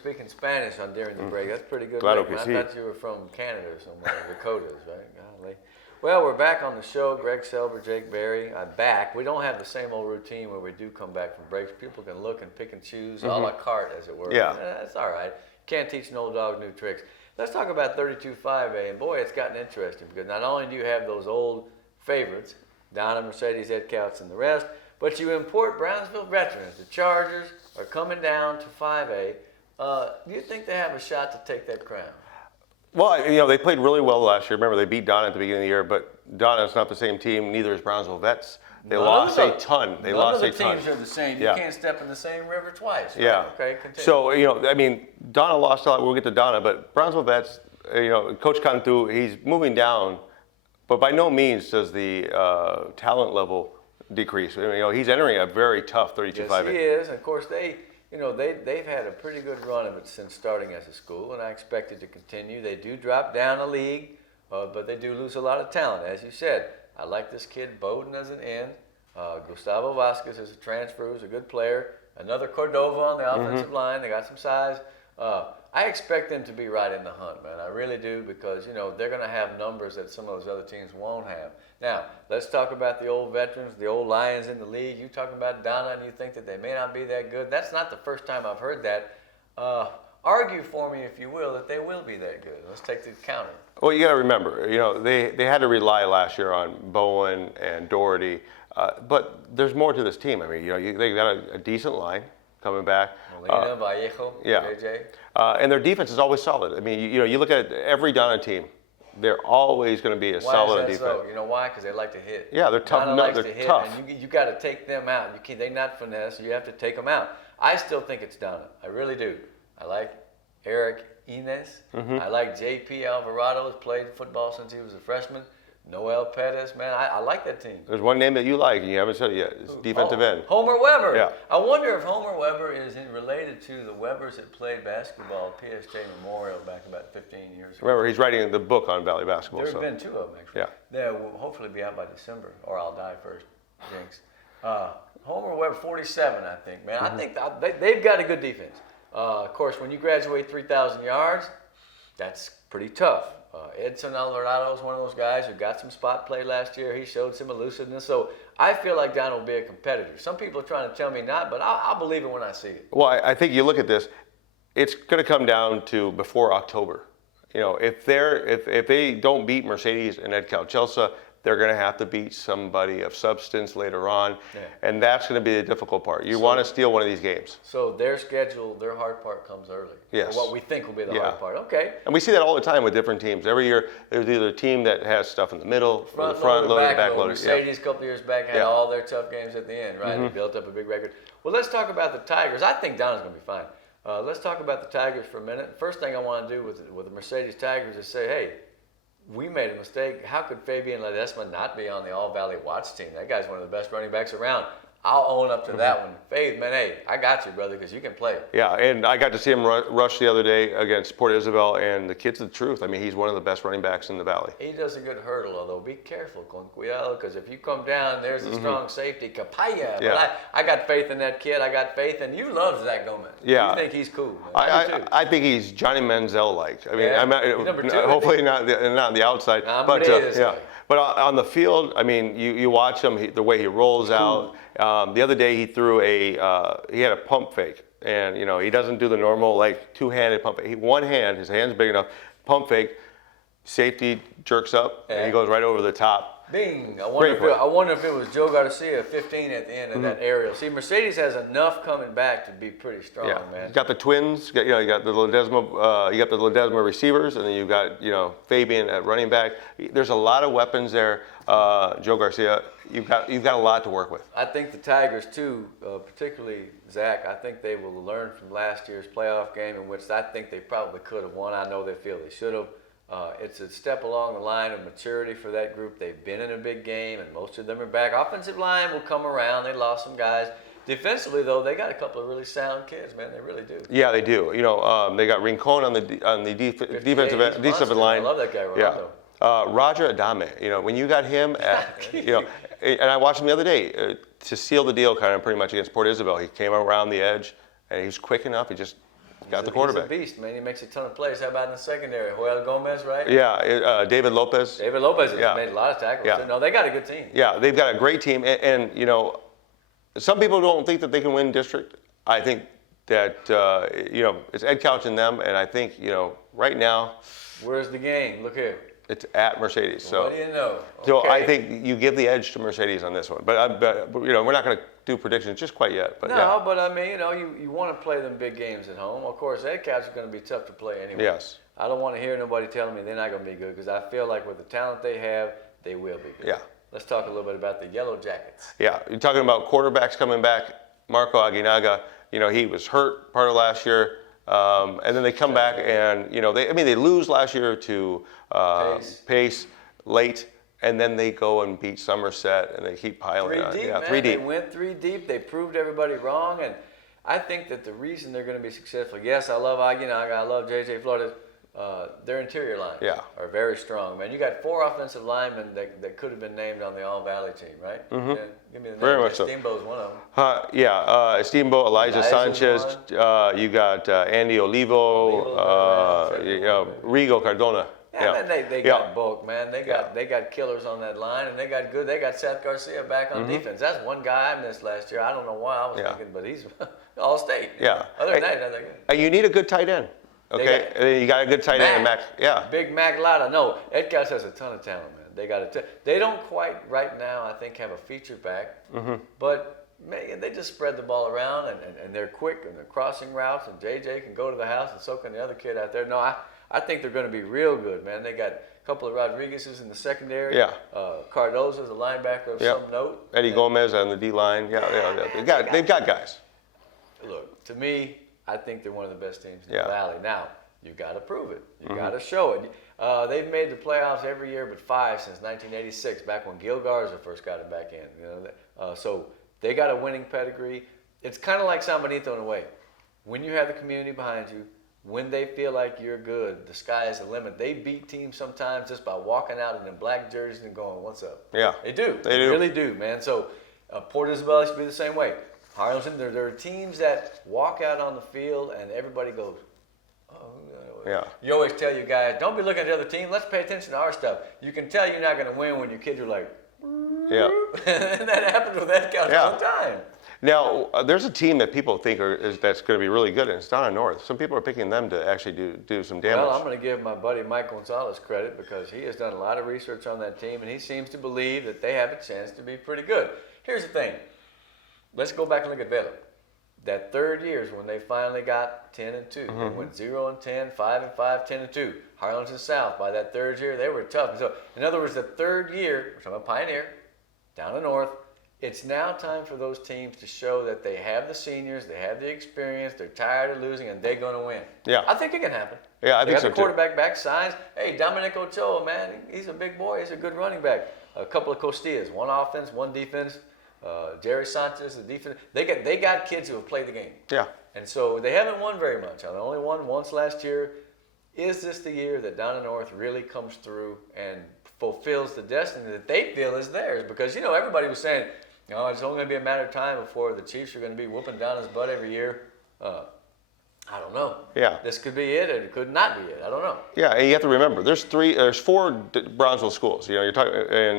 speaking Spanish during the break. That's pretty good. Claro I que sí. thought you were from Canada or somewhere, Dakotas, right? Golly. Well, we're back on the show. Greg Selber, Jake Berry. I'm back. We don't have the same old routine where we do come back from breaks. People can look and pick and choose, a la carte, as it were. Yeah. That's all right. Can't teach an old dog new tricks. Let's talk about 32-5A. And boy, it's gotten interesting because not only do you have those old favorites, Donna, Mercedes, Edcouch, and the rest, but you import Brownsville veterans. The Chargers are coming down to 5A. Do you think they have a shot to take that crown? Well, you know, they played really well last year. Remember, they beat Donna at the beginning of the year, but Donna's not the same team. Neither is Brownsville Vets. They lost a ton. They lost a ton. None of the teams are the same. You can't step in the same river twice. Right? Yeah. Okay, continue. So, you know, I mean, Donna lost a lot. We'll get to Donna, but Brownsville Vets, you know, Coach Cantu, he's moving down, but by no means does the talent level decrease. You know, he's entering a very tough 32-5A. Yes, he is. Of course, they've had a pretty good run of it since starting as a school, and I expect it to continue. They do drop down a league, but they do lose a lot of talent, as you said. I like this kid, Bowden, as an end. Gustavo Vasquez is a transfer, who's a good player. Another Cordova on the offensive line. They got some size. I expect them to be right in the hunt, man. I really do, because, you know, they're going to have numbers that some of those other teams won't have. Now, let's talk about the old veterans, the old Lions in the league. You talking about Donna, and you think that they may not be that good. That's not the first time I've heard that. Argue for me, if you will, that they will be that good. Let's take the counter. Well, you got to remember, you know, they had to rely last year on Bowen and Doherty, but there's more to this team. I mean, you know, they got a decent line coming back. Molina, Vallejo, JJ. And their defense is always solid. I mean, you know, you look at every Donna team, they're always going to be a solid defense. So? You know why? Because they like to hit. Yeah, they're tough. Donna likes they're to hit, tough. And you got to take them out. They're not finesse. You have to take them out. I still think it's Donna. I really do. I like Eric Inez. I like J.P. Alvarado, has played football since he was a freshman. Noel Pettis, man, I like that team. There's one name that you like, and you haven't said it yet. It's defensive end. Homer Weber. Yeah. I wonder if Homer Weber is related to the Webers that played basketball at PSJ Memorial back about 15 years ago. Remember, he's writing the book on Valley basketball. There's been two of them, actually. Yeah. They will hopefully be out by December, or I'll die first. Jinx. Homer Weber, 47, I think, man. I think they've got a good defense. Of course, when you graduate 3,000 yards, that's pretty tough. Edson Alvarado is one of those guys who got some spot play last year. He showed some elusiveness. So I feel like Don will be a competitor. Some people are trying to tell me not, but I'll believe it when I see it. Well, I think you look at this, it's going to come down to before October. You know, if they don't beat Mercedes and Edcouch-Elsa, they're going to have to beat somebody of substance later on, and that's going to be the difficult part. You want to steal one of these games. So their schedule, their hard part comes early. Yes. Or what we think will be the hard part. Okay. And we see that all the time with different teams. Every year, there's either a team that has stuff in the middle, or the front loaded, back loaded. Mercedes a couple years back had all their tough games at the end, right? They built up a big record. Well, let's talk about the Tigers. I think Donna's going to be fine. Let's talk about the Tigers for a minute. First thing I want to do with the Mercedes Tigers is say, hey, we made a mistake. How could Fabian Ledesma not be on the All-Valley Watts team? That guy's one of the best running backs around. I'll own up to that one. Faith, man, hey, I got you, brother, because you can play. Yeah, and I got to see him rush the other day against Port Isabel, and the kid's the truth. I mean, he's one of the best running backs in the Valley. He does a good hurdle, although be careful, con cuidado, because if you come down, there's a strong safety, Capaya. Yeah. But I got faith in that kid. I got faith, and you love Zach Gomez. Yeah. You think he's cool. I think he's Johnny Manziel-like. I mean, Number two, hopefully not on the outside. But on the field, I mean, you watch him, the way he rolls out. The other day he threw he had a pump fake, and you know he doesn't do the normal like two-handed pump fake. One hand, his hand's big enough, pump fake, safety jerks up, and he goes right over the top. Bing! I wonder if it was Joe Garcia, 15 at the end of that aerial. See, Mercedes has enough coming back to be pretty strong, man. You got the twins. You got the Ledesma receivers, and then you got Fabian at running back. There's a lot of weapons there. Joe Garcia, you've got a lot to work with. I think the Tigers too, particularly Zach. I think they will learn from last year's playoff game, in which I think they probably could have won. I know they feel they should have. It's a step along the line of maturity for that group. They've been in a big game, and most of them are back. Offensive line will come around. They lost some guys. Defensively, though, they got a couple of really sound kids, man. They really do. Yeah, they do. They got Rincon on the defensive line. I love that guy, Ronaldo. Yeah. Roger Adame. When you got him at, and I watched him the other day to seal the deal, kind of pretty much against Port Isabel. He came around the edge, and he was quick enough. He just got the quarterback. He's a beast, man. He makes a ton of plays. How about in the secondary? Joel Gomez, right? Yeah, David Lopez. David Lopez has made a lot of tackles. Yeah. No, they got a good team. Yeah, they've got a great team. And you know, some people don't think that they can win district. I think that, you know, it's Edcouch and them. And I think, you know, right now. Where's the game? Look here. It's at Mercedes. So, what do you know? So I think you give the edge to Mercedes on this one. But you know, we're not going to do predictions just quite yet. But no, but I mean, you know, you want to play them big games at home. Of course, Edcouch is going to be tough to play anyway. Yes. I don't want to hear nobody telling me they're not going to be good because I feel like with the talent they have, they will be good. Yeah. Let's talk a little bit about the Yellowjackets. Yeah, you're talking about quarterbacks coming back. Marco Aguinaga, you know, he was hurt part of last year. And then they come back and, you know, they lose last year to Pace late, and then they go and beat Somerset, and they keep piling on. Yeah, 3 deep. They went 3 deep. They proved everybody wrong, and I think that the reason they're going to be successful, yes, I love Aguinaga, I love J.J. Flores, their interior lines are very strong, man. You got 4 offensive linemen that could have been named on the All-Valley team, right? Mm-hmm. Yeah, give me the name. Very much so. Steamboat's one of them. Steamboat, Elijah Sanchez, you got Andy Olivo, you know, Rigo Cardona. Yeah, man, they got bulk, man. They got killers on that line, and they got Seth Garcia back on defense. That's one guy I missed last year. I don't know why I was thinking, but he's all state. Yeah. Other than that, they're good. And you need a good tight end. Okay, you got a good tight end, Mac. Yeah. Big Mac Lotta. No, Edcouch has a ton of talent, man. They got they don't quite right now, I think, have a feature back, but man, they just spread the ball around, and they're quick and they're crossing routes, and JJ can go to the house, and so can the other kid out there. No, I think they're going to be real good, man. They got a couple of Rodriguez's in the secondary. Yeah. Cardozo's a linebacker of some note. Eddie Gomez on the D line. Yeah. They've got guys. Look, to me, I think they're one of the best teams in the Valley. Now, you got to prove it. You got to show it. They've made the playoffs every year but 5 since 1986, back when Gil Garza first got it back in. You know, so they got a winning pedigree. It's kind of like San Benito in a way. When you have the community behind you, when they feel like you're good, the sky is the limit. They beat teams sometimes just by walking out in their black jerseys and going, "What's up?" Yeah, they do. They really do, man. So Port Isabel should be the same way. Harlingen, there are teams that walk out on the field and everybody goes, "Oh." Yeah. You always tell your guys, don't be looking at the other team. Let's pay attention to our stuff. You can tell you're not going to win when your kids are like, yeah. And that happens with Edcouch all the time. Now, there's a team that people think that's going to be really good, and it's Donna North. Some people are picking them to actually do some damage. Well, I'm going to give my buddy Mike Gonzalez credit because he has done a lot of research on that team, and he seems to believe that they have a chance to be pretty good. Here's the thing. Let's go back and look at Vela. That third year is when they finally got 10-2. They went 0-10, 5-5, 10-2. Harlingen South, by that third year, they were tough. So, in other words, the third year, we're talking about Pioneer, down the North, it's now time for those teams to show that they have the seniors, they have the experience, they're tired of losing, and they're going to win. Yeah. I think it can happen. Yeah, I think so too. They got the quarterback back, signs. Hey, Dominic Ochoa, man, he's a big boy. He's a good running back. A couple of Costillas, one offense, one defense. Jerry Sanchez, the defense. They got kids who have played the game. Yeah. And so they haven't won very much. They only won once last year. Is this the year that Donna North really comes through and fulfills the destiny that they feel is theirs? Because, you know, everybody was saying, you know, it's only going to be a matter of time before the Chiefs are going to be whooping Donna's butt every year. I don't know. Yeah. This could be it, and it could not be it. I don't know. Yeah, and you have to remember, there's 4 Brownsville schools. You know,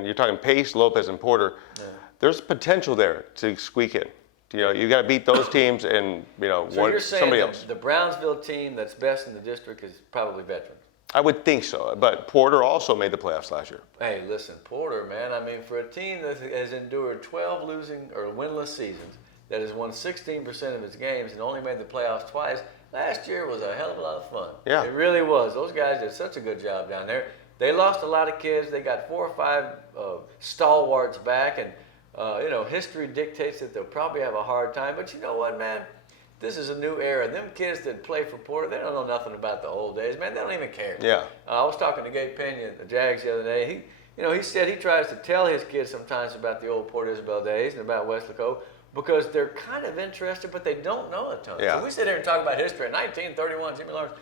you're talking Pace, Lopez, and Porter. Yeah. There's potential there to squeak in. You know, you got to beat those teams and, you know, so you're saying somebody else. The Brownsville team that's best in the district is probably veterans. I would think so, but Porter also made the playoffs last year. Hey, listen, Porter, man. I mean, for a team that has endured 12 losing or winless seasons, that has won 16% of its games and only made the playoffs twice, last year was a hell of a lot of fun. Yeah. It really was. Those guys did such a good job down there. They lost a lot of kids. They got 4 or 5 stalwarts back, and you know, history dictates that they'll probably have a hard time. But you know what, man? This is a new era. Them kids that play for Porter, they don't know nothing about the old days, man. They don't even care. Yeah. I was talking to Gabe Pena at the Jags the other day. He said he tries to tell his kids sometimes about the old Port Isabel days and about Weslaco because they're kind of interested, but they don't know a ton. Yeah. So we sit here and talk about history. 1931, Jimmy Lawrence.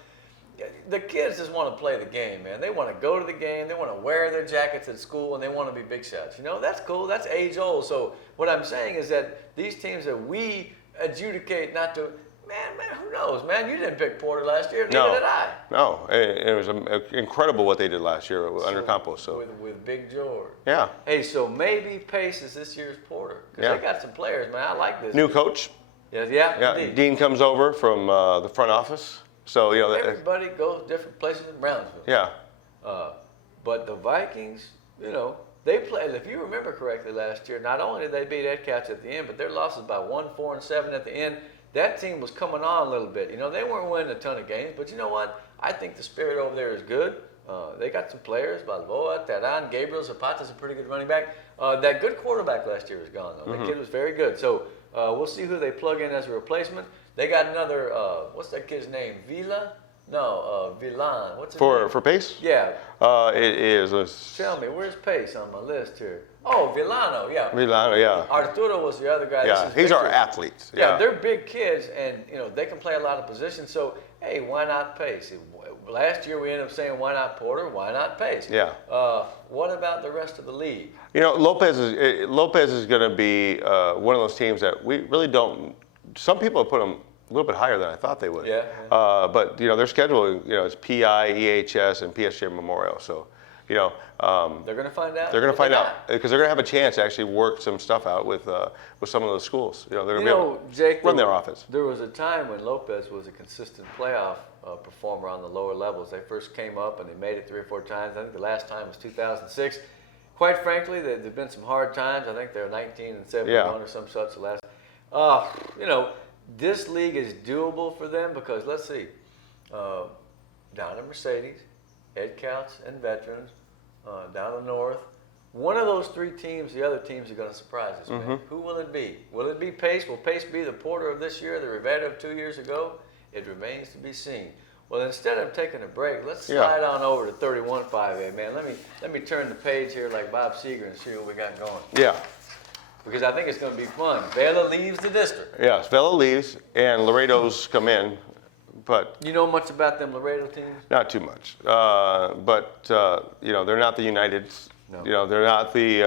The kids just want to play the game, man. They want to go to the game. They want to wear their jackets at school, and they want to be big shots. You know, that's cool. That's age old. So what I'm saying is that these teams that we adjudicate not to, Man, who knows, man? You didn't pick Porter last year, No. neither did I. No, it was incredible what they did last year under Campos. So with Big George. yeah. Hey, so maybe Pace is this year's Porter because they got some players, man. I like this. New coach. Yeah. Indeed. Dean comes over from the front office. So everybody goes different places in Brownsville. Yeah. But the Vikings, they played. If you remember correctly, last year, not only did they beat Edcouch at the end, but their losses by 1-4-7 at the end. That team was coming on a little bit. They weren't winning a ton of games, but you know what? I think the spirit over there is good. They got some players, Balboa, Terán, Gabriel Zapata's a pretty good running back. That good quarterback last year was gone, though. The kid was very good. So we'll see who they plug in as a replacement. They got another, what's that kid's name? Vila? No, Villan. What's his name? For Pace? Yeah. It is. Tell me, where's Pace on my list here? Oh, Villano, yeah. Villano, yeah. Arturo was the other guy. Yeah, he's our athlete. Yeah, they're big kids, and they can play a lot of positions. So, hey, why not Pace? Last year we ended up saying, why not Porter? Why not Pace? Yeah. What about the rest of the league? Lopez is going to be one of those teams that we really don't. Some people have put them a little bit higher than I thought they would. Yeah. But their schedule, is PI, EHS, and PSG Memorial. So, they're going to find out. They're going to find out because they're going to have a chance to actually work some stuff out with some of those schools. They're going to be able to Jake, run their offense. There was a time when Lopez was a consistent playoff performer on the lower levels. They first came up and they made it 3 or 4 times. I think the last time was 2006. Quite frankly, there've been some hard times. I think they're 19-71 or some such the last. This league is doable for them because let's see, Donna and Mercedes, Edcouch and Veterans, Donna North. One of those 3 teams, the other teams are going to surprise us, man. Who will it be? Will it be Pace? Will Pace be the Porter of this year, the Rivetta of 2 years ago? It remains to be seen. Well, instead of taking a break, let's slide on over to 31-5A, man. Let me turn the page here like Bob Seger and see what we got going. Yeah. Because I think it's going to be fun. Vela leaves the district. Yes, Vela leaves, and Laredo's come in, but you know much about them Laredo teams? Not too much. But they're not the Uniteds. No. They're not the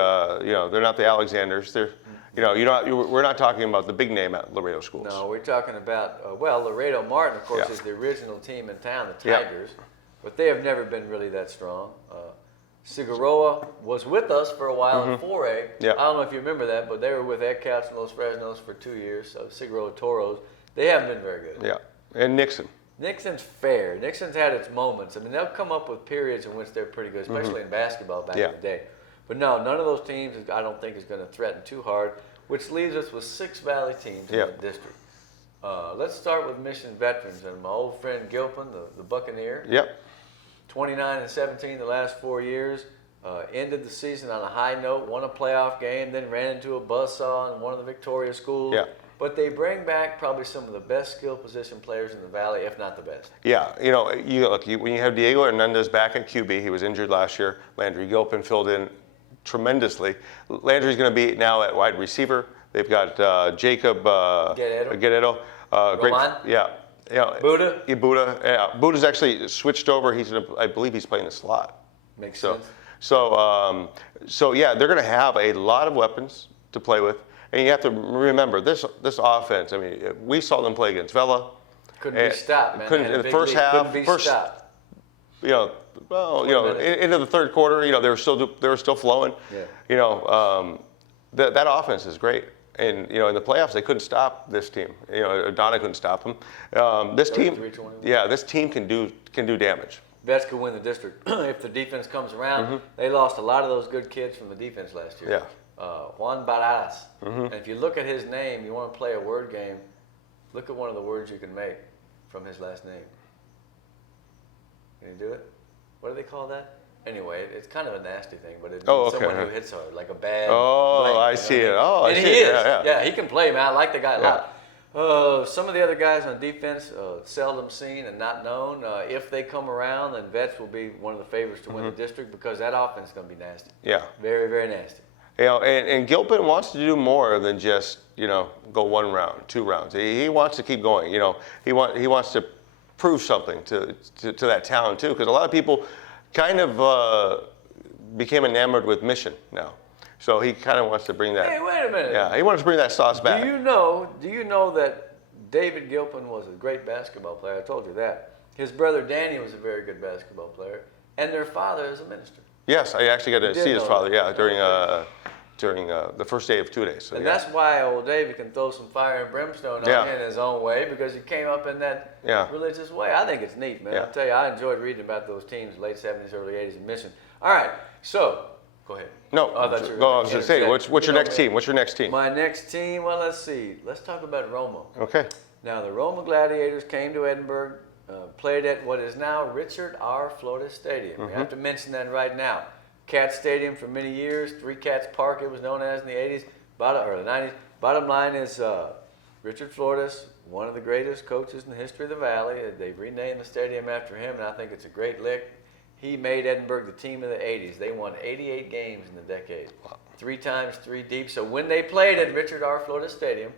they're not the Alexanders. They're we're not talking about the big name at Laredo schools. No, we're talking about Laredo Martin, of course, is the original team in town, the Tigers, but they have never been really that strong. Figueroa was with us for a while in 4A. Yeah. I don't know if you remember that, but they were with Edcouch and Los Fresnos for 2 years. So Figueroa Toros, they haven't been very good. Yeah, and Nixon. Nixon's fair. Nixon's had its moments. I mean, they'll come up with periods in which they're pretty good, especially in basketball back in the day. But no, none of those teams I don't think is going to threaten too hard, which leaves us with 6 Valley teams in the district. Let's start with Mission Veterans and my old friend Gilpin, the Buccaneer. Yep. 29-17 the last 4 years. Ended the season on a high note, won a playoff game, then ran into a buzzsaw in one of the Victoria schools. Yeah. But they bring back probably some of the best skill position players in the Valley, if not the best. Yeah, when you have Diego Hernandez back at QB, he was injured last year. Landry Gilpin filled in tremendously. Landry's going to be now at wide receiver. They've got Jacob Guerrero. Great. Yeah. Buddha? Buddha. Yeah. Buddha's actually switched over. I believe he's playing the slot. Makes sense. So they're going to have a lot of weapons to play with. And you have to remember, this offense, I mean, we saw them play against Vela. Couldn't be stopped, man. In the first half, into the third quarter, they were still flowing. Yeah. That offense is great. And in the playoffs, they couldn't stop this team. Donna couldn't stop them. This team can do damage. Vets could win the district if the defense comes around. They lost a lot of those good kids from the defense last year. Yeah. Juan Barras. And if you look at his name, you want to play a word game, look at one of the words you can make from his last name. Can you do it? What do they call that? Anyway, it's kind of a nasty thing, but it's someone who hits hard, like a bad blank, I see it. Oh, I see it. And he is. Yeah, he can play, man. I like the guy a lot. Some of the other guys on defense, seldom seen and not known. If they come around, then Vets will be one of the favorites to win the district because that offense is going to be nasty. Yeah. Very, very nasty. And Gilpin wants to do more than just, go 1 round, 2 rounds. He wants to keep going. He wants to prove something to that town too, because a lot of people kind of became enamored with Mission now. So he kind of wants to bring that. Hey, wait a minute. Yeah, he wants to bring that sauce back. Do you know that David Gilpin was a great basketball player. I told you that. His brother Danny was a very good basketball player, and their father is a minister. Yes, I actually got to see his father. Yeah, that. during the first day of 2 days. So, and that's why old David can throw some fire and brimstone on you in his own way, because he came up in that religious way. I think it's neat, man. I'll tell you, I enjoyed reading about those teams, late 70s, early 80s in Mission. All right, so go ahead. No, I was going to say, what's your next team? What's your next team? My next team, well, let's see. Let's talk about Roma. Okay. Now, the Roma Gladiators came to Edinburgh, played at what is now Richard R. Flores Stadium. We have to mention that right now. Cat Stadium for many years, Three Cats Park it was known as in the 80s, or the 90s. Bottom line is Richard Flores, one of the greatest coaches in the history of the Valley. They've renamed the stadium after him, and I think it's a great lick. He made Edinburgh the team of the 80s. They won 88 games in the decade, 3 times 3 deep. So when they played at Richard R. Flores Stadium,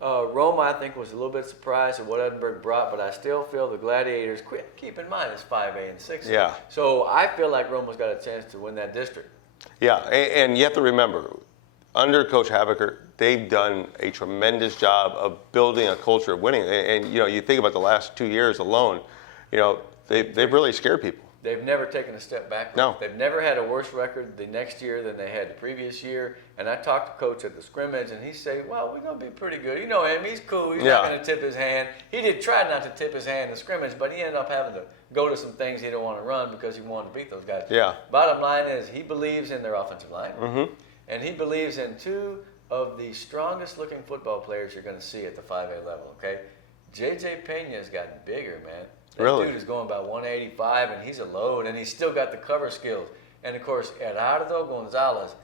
Roma, I think, was a little bit surprised at what Edinburgh brought, but I still feel the Gladiators, keep in mind, it's 5A and 6A. Yeah. So I feel like Roma's got a chance to win that district. Yeah, and you have to remember, under Coach Havocker, they've done a tremendous job of building a culture of winning. And you think about the last 2 years alone, they've really scared people. They've never taken a step back. No. They've never had a worse record the next year than they had the previous year. And I talked to Coach at the scrimmage, and he said, well, we're going to be pretty good. You know him. He's cool. He's not going to tip his hand. He did try not to tip his hand in the scrimmage, but he ended up having to go to some things he didn't want to run because he wanted to beat those guys. Yeah. Bottom line is he believes in their offensive line, and he believes in 2 of the strongest-looking football players you're going to see at the 5A level, okay? J.J. Pena's gotten bigger, man. That dude is going about 185, and he's a load, and he's still got the cover skills. And, of course, Eduardo Gonzalez,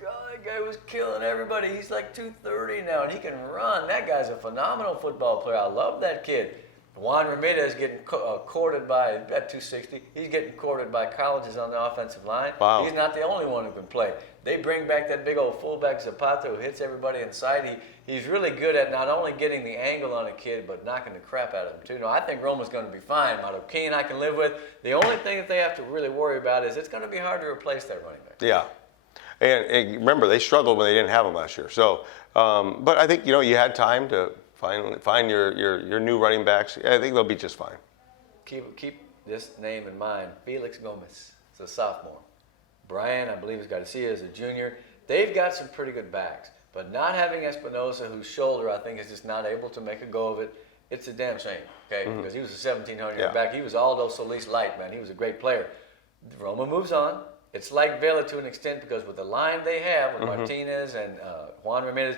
God, that guy was killing everybody. He's like 230 now, and he can run. That guy's a phenomenal football player. I love that kid. Juan Ramirez getting courted by, at 260, he's getting courted by colleges on the offensive line. Wow. He's not the only one who can play. They bring back that big old fullback Zapata who hits everybody inside. He's really good at not only getting the angle on a kid, but knocking the crap out of him too. No, I think Roma's going to be fine. Marroquin I can live with. The only thing that they have to really worry about is it's going to be hard to replace that running back. Yeah. And remember, they struggled when they didn't have him last year. So, but I think, you had time to find your new running backs. I think they'll be just fine. Keep this name in mind. Felix Gomez is a sophomore. Brian, I believe, has got to see it as a junior. They've got some pretty good backs, but not having Espinosa, whose shoulder I think is just not able to make a go of it, it's a damn shame, okay? Because he was a 1,700-yard back. He was Aldo Solis light, man. He was a great player. Roma moves on. It's like Vela to an extent because with the line they have with Martinez and Juan Ramirez,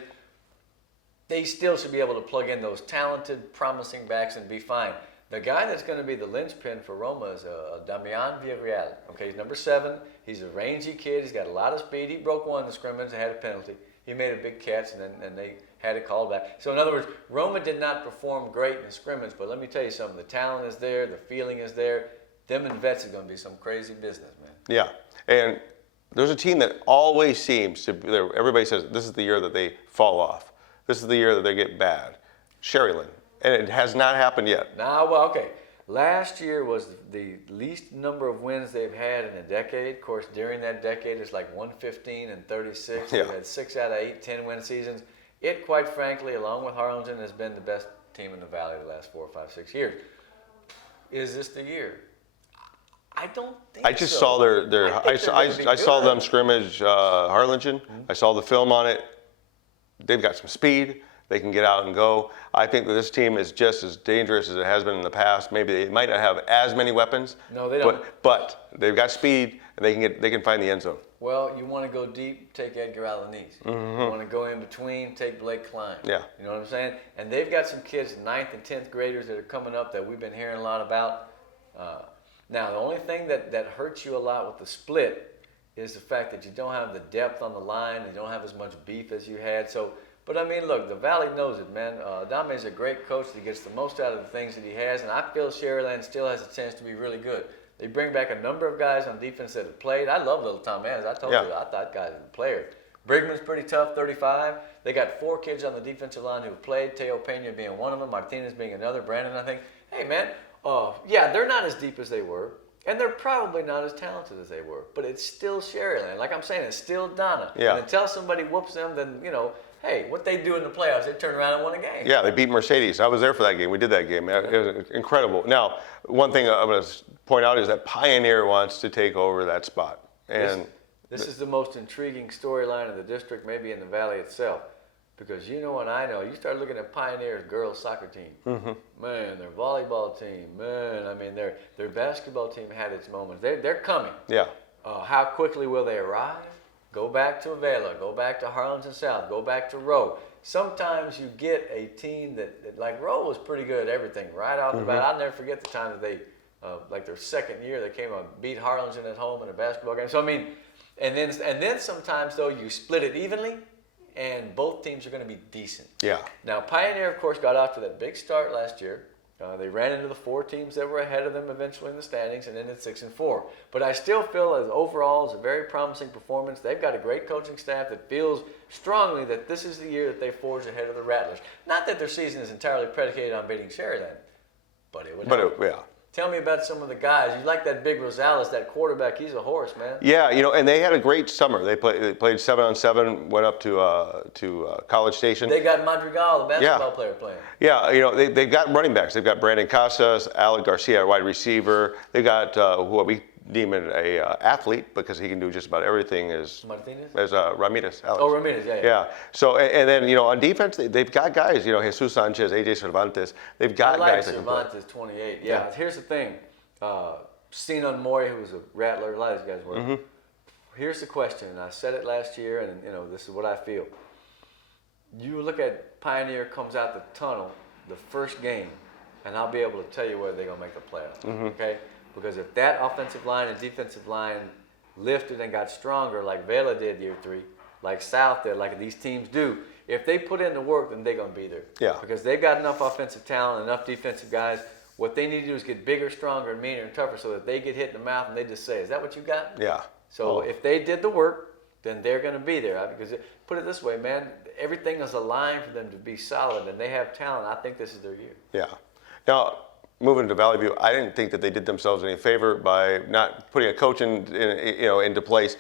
they still should be able to plug in those talented, promising backs and be fine. The guy that's going to be the linchpin for Roma is Damian Villarreal. Okay, he's number 7. He's a rangy kid. He's got a lot of speed. He broke one in the scrimmage and had a penalty. He made a big catch, and they had a call back. So, in other words, Roma did not perform great in the scrimmage, but let me tell you something. The talent is there. The feeling is there. Them and Vets are going to be some crazy business, man. Yeah, and there's a team that always seems to, everybody says this is the year that they fall off. This is the year that they get bad. Sharyland. And it has not happened yet. Well, okay. Last year was the least number of wins they've had in a decade. Of course, during that decade, it's like 115 and 36. Yeah. They've had 6 out of 8 10-win seasons. It, quite frankly, along with Harlingen, has been the best team in the Valley the last 4, 5, 6 years. Is this the year? I don't think so. I just saw I saw them scrimmage Harlingen. I saw the film on it. They've got some speed. They can get out and go. I think that this team is just as dangerous as it has been in the past. Maybe they might not have as many weapons. No, they don't. But they've got speed, and they can find the end zone. Well, you want to go deep, take Edgar Alanis. You want to go in between, take Blake Klein. Yeah. You know what I'm saying? And they've got some kids, 9th and 10th graders that are coming up that we've been hearing a lot about. Now, the only thing that hurts you a lot with the split is the fact that you don't have the depth on the line. You don't have as much beef as you had. But I mean, look, the Valley knows it, man. Dame is a great coach that gets the most out of the things that he has, and I feel Sharyland still has a chance to be really good. They bring back a number of guys on defense that have played. I love little Tom Mans. I told you, I thought that guy was a player. Brigman's pretty tough, 35. They got 4 kids on the defensive line who played, Teo Pena being one of them, Martinez being another, Brandon, I think. Hey, man, yeah, they're not as deep as they were. And they're probably not as talented as they were, but it's still Sharyland. Like I'm saying, it's still Donna. Yeah. And until somebody whoops them, then, hey, what they do in the playoffs, they turn around and won a game. Yeah, they beat Mercedes. I was there for that game. We did that game. It was incredible. Now, one thing I'm going to point out is that Pioneer wants to take over that spot. And this is the most intriguing storyline of the district, maybe in the valley itself. Because you know and I know, you start looking at Pioneer's girls soccer team. Man, their volleyball team, man, I mean, their basketball team had its moments. They're coming. Yeah. How quickly will they arrive? Go back to Avila, go back to Harlingen South, go back to Roe. Sometimes you get a team that like Roe was pretty good at everything right off the bat. I'll never forget the time that they, like their second year, they came and beat Harlingen at home in a basketball game. So I mean, and then sometimes though you split it evenly, and both teams are going to be decent. Yeah. Now Pioneer, of course, got off to that big start last year. They ran into the 4 teams that were ahead of them eventually in the standings and ended 6-4. But I still feel as overall is a very promising performance. They've got a great coaching staff that feels strongly that this is the year that they forge ahead of the Rattlers. Not that their season is entirely predicated on beating Sharyland, but it would help. Yeah. Tell me about some of the guys. You like that big Rosales, that quarterback. He's a horse, man. Yeah, and they had a great summer. They played 7-on-7, went up to College Station. They got Madrigal, the basketball player, playing. Yeah, they've got running backs. They've got Brandon Casas, Alec Garcia, a wide receiver. They got what we deem a athlete because he can do just about everything as Ramirez. Alex. Oh, Ramirez, yeah. Yeah. So and then on defense they've got guys. Jesus Sanchez, AJ Cervantes. They've got guys that can play. Cervantes, 28. Yeah. Here's the thing. Sinon Mori, who was a Rattler, a lot of these guys were. Here's the question, and I said it last year, and this is what I feel. You look at Pioneer comes out the tunnel, the first game, and I'll be able to tell you whether they're gonna make the playoffs. Okay. Because if that offensive line and defensive line lifted and got stronger like Vela did year 3, like South did, like these teams do, if they put in the work, then they're going to be there. Yeah. Because they've got enough offensive talent, enough defensive guys. What they need to do is get bigger, stronger, and meaner and tougher so that they get hit in the mouth and they just say, is that what you got? Yeah. So if they did the work, then they're going to be there. Because put it this way, man, everything is aligned for them to be solid, and they have talent. I think this is their year. Yeah. Now, moving to Valley View, I didn't think that they did themselves any favor by not putting a coach into place,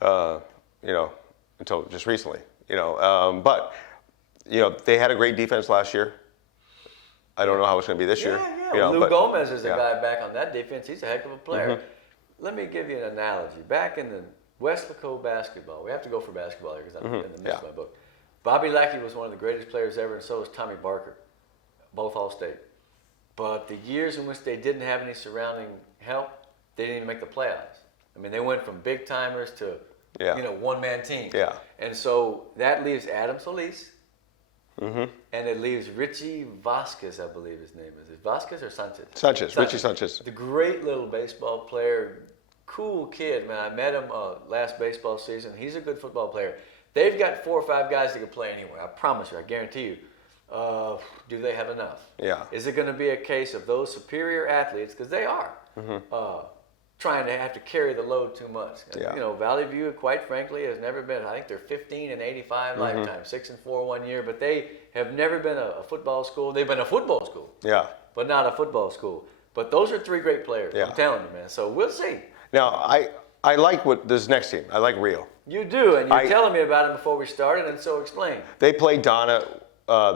until just recently. But they had a great defense last year. I don't know how it's going to be this year. Yeah. Lou Gomez is a guy back on that defense. He's a heck of a player. Let me give you an analogy. Back in the Westlaco basketball, we have to go for basketball here because I'm in the midst of my book. Bobby Lackey was one of the greatest players ever, and so was Tommy Barker, both All-State. But the years in which they didn't have any surrounding help, they didn't even make the playoffs. I mean, they went from big timers to one-man teams. Yeah. And so that leaves Adam Solis, and it leaves Richie Vasquez, I believe his name is. Is it Vasquez or Sanchez? Sanchez, Richie Sanchez. The great little baseball player, cool kid, man. I met him last baseball season. He's a good football player. They've got 4 or 5 guys that can play anywhere. I promise you, I guarantee you. Do they have enough? Yeah. Is it going to be a case of those superior athletes, because they are, trying to have to carry the load too much? And, Valley View, quite frankly, has never been. I think they're 15-85 lifetime, 6-4 one year, but they have never been a football school. They've been a football school. Yeah. But not a football school. But those are 3 great players. Yeah. I'm telling you, man. So we'll see. Now, I like this next team. I like Rio. You do, and you're telling me about it before we started, and so explain. They played Donna.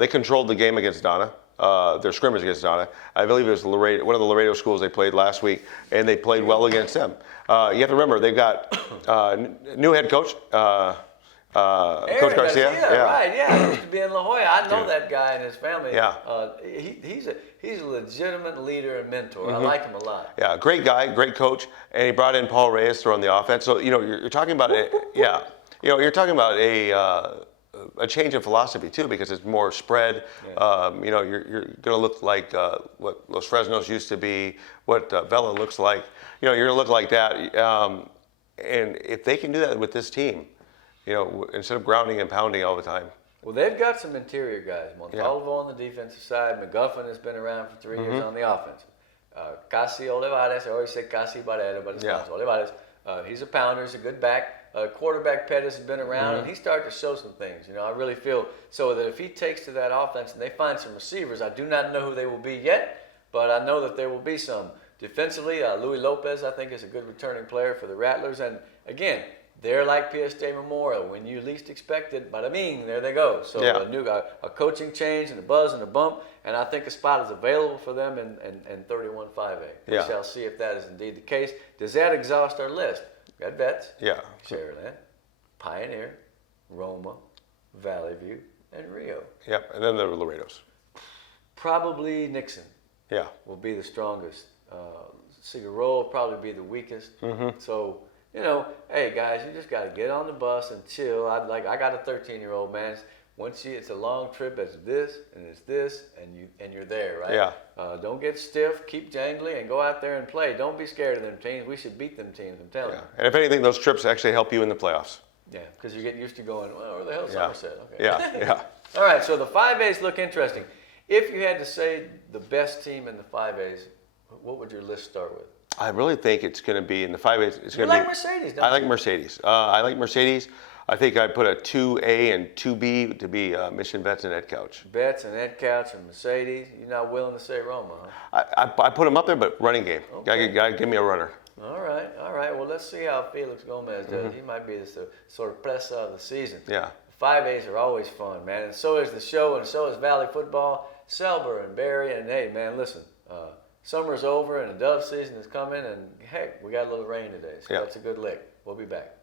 They controlled the game against Donna, their scrimmage against Donna. I believe it was one of the Laredo schools they played last week, and they played well against them. You have to remember, they've got new head coach, Coach Garcia. Right, he used to be in La Jolla. I know that guy and his family. Yeah. He's a legitimate leader and mentor. I like him a lot. Yeah, great guy, great coach, and he brought in Paul Reyes to run the offense. So, you're talking about you're talking about a change in philosophy too, because it's more spread. Yeah. You're going to look like what Los Fresnos used to be, what Vela looks like. You're going to look like that. And if they can do that with this team, instead of grounding and pounding all the time. Well, they've got some interior guys. Montalvo on the defensive side. McGuffin has been around for 3 years on the offense. Casi Olivares, I always say Casi Barrera, but it's not Olivares. He's a pounder. He's a good back. Quarterback Pettis has been around, and he's starting to show some things. I really feel so that if he takes to that offense and they find some receivers, I do not know who they will be yet, but I know that there will be some. Defensively, Louis Lopez, I think, is a good returning player for the Rattlers. And again, they're like PSJ Memorial. When you least expect it, bada bing, there they go. So a coaching change and a buzz and a bump, and I think a spot is available for them in 31-5A. We shall see if that is indeed the case. Does that exhaust our list? We got Vets, Sharyland, Pioneer, Roma, Valley View, and Rio. Yep, and then the Laredos. Probably Nixon. Yeah. Will be the strongest. Cigarro will probably be the weakest. So, hey guys, you just got to get on the bus and chill. I got a 13-year-old, man. It's a long trip. It's this and it's this, and you're there, right? Yeah. Don't get stiff. Keep jangly and go out there and play. Don't be scared of them teams. We should beat them teams. I'm telling you. And if anything, those trips actually help you in the playoffs. Yeah, because you get used to going. Well, where the hell is Somerset? Okay. Yeah. All right. So the 5As look interesting. If you had to say the best team in the 5As, what would your list start with? I really think it's going to be in the 5As. It's going to be Mercedes, don't I like Mercedes. I like Mercedes. I think I put a 2A and 2B to be Mission Vets and Edcouch. Vets and Edcouch and Mercedes. You're not willing to say Roma, huh? I put them up there, but running game. Okay. Gotta give me a runner. All right. Well, let's see how Felix Gomez does. He might be the sorpresa of the season. Yeah. 5As are always fun, man, and so is the show, and so is Valley football. Selber and Barry, and hey, man, listen, summer's over and the dove season is coming, and heck, we got a little rain today, so that's a good lick. We'll be back.